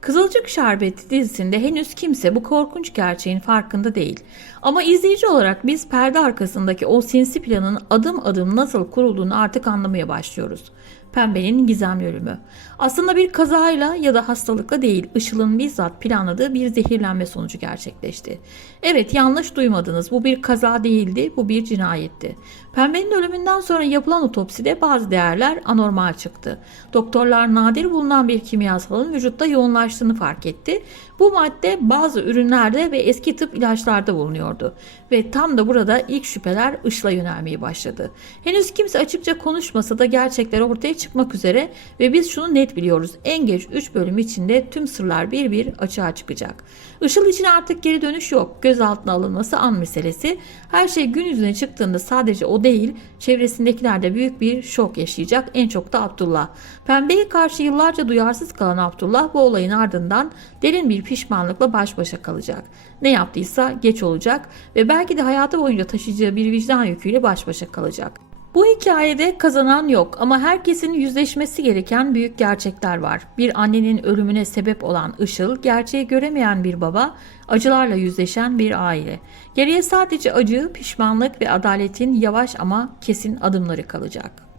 Kızılcık Şerbeti dizisinde henüz kimse bu korkunç gerçeğin farkında değil. Ama izleyici olarak biz perde arkasındaki o sinsi planın adım adım nasıl kurulduğunu artık anlamaya başlıyoruz. Pembe'nin gizemli ölümü. Aslında bir kazayla ya da hastalıkla değil, Işıl'ın bizzat planladığı bir zehirlenme sonucu gerçekleşti. Evet yanlış duymadınız. Bu bir kaza değildi, bu bir cinayetti. Pembe'nin ölümünden sonra yapılan otopside bazı değerler anormal çıktı. Doktorlar nadir bulunan bir kimyasalın vücutta yoğunlaştığını fark etti. Bu madde bazı ürünlerde ve eski tıp ilaçlarda bulunuyordu. Ve tam da burada ilk şüpheler Işıl'a yönelmeye başladı. Henüz kimse açıkça konuşmasa da gerçekler ortaya çıkmak üzere ve biz şunu net biliyoruz. En geç 3 bölüm içinde tüm sırlar bir bir açığa çıkacak. Işıl için artık geri dönüş yok. Gözaltına alınması an meselesi. Her şey gün yüzüne çıktığında sadece o değil, çevresindekiler de büyük bir şok yaşayacak. En çok da Abdullah. Pembeye karşı yıllarca duyarsız kalan Abdullah bu olayın ardından derin bir pişmanlıkla baş başa kalacak. Ne yaptıysa geç olacak ve belki de hayatı boyunca taşıyacağı bir vicdan yüküyle baş başa kalacak. Bu hikayede kazanan yok ama herkesin yüzleşmesi gereken büyük gerçekler var. Bir annenin ölümüne sebep olan Işıl, gerçeği göremeyen bir baba, acılarla yüzleşen bir aile. Geriye sadece acı, pişmanlık ve adaletin yavaş ama kesin adımları kalacak.